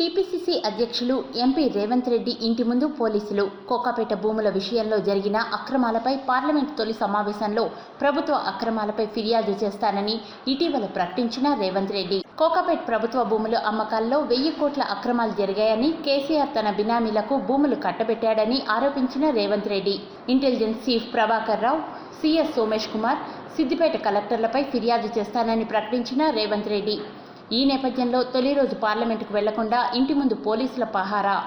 TPCC అధ్యక్షులు MP Revanth Reddy ఇంటి ముందు పోలీసులు కోకాపేట భూముల విషయంలో జరిగిన అక్రమాలపై పార్లమెంట్ తొలి సమావేశంలో ప్రభుత్వ అక్రమాలపై ఫిర్యాదు చేస్తానని ఇటీవల ప్రకటించిన రేవంత్ రెడ్డి. కోకాపేట్ ప్రభుత్వ భూముల అమ్మకాల్లో వెయ్యి కోట్ల అక్రమాలు జరిగాయని కేసీఆర్ తన బినామీలకు భూములు కట్టబెట్టాడని ఆరోపించిన Revanth Reddy. Intelligence chief Prabhakar Rao CS Somesh Kumar Siddipet కలెక్టర్లపై ఫిర్యాదు చేస్తానని ప్రకటించిన రేవంత్ రెడ్డి. ఈ నేపథ్యంలో తొలి రోజు పార్లమెంటుకు వెళ్ళకుండా ఇంటి ముందు పోలీసుల పహారా?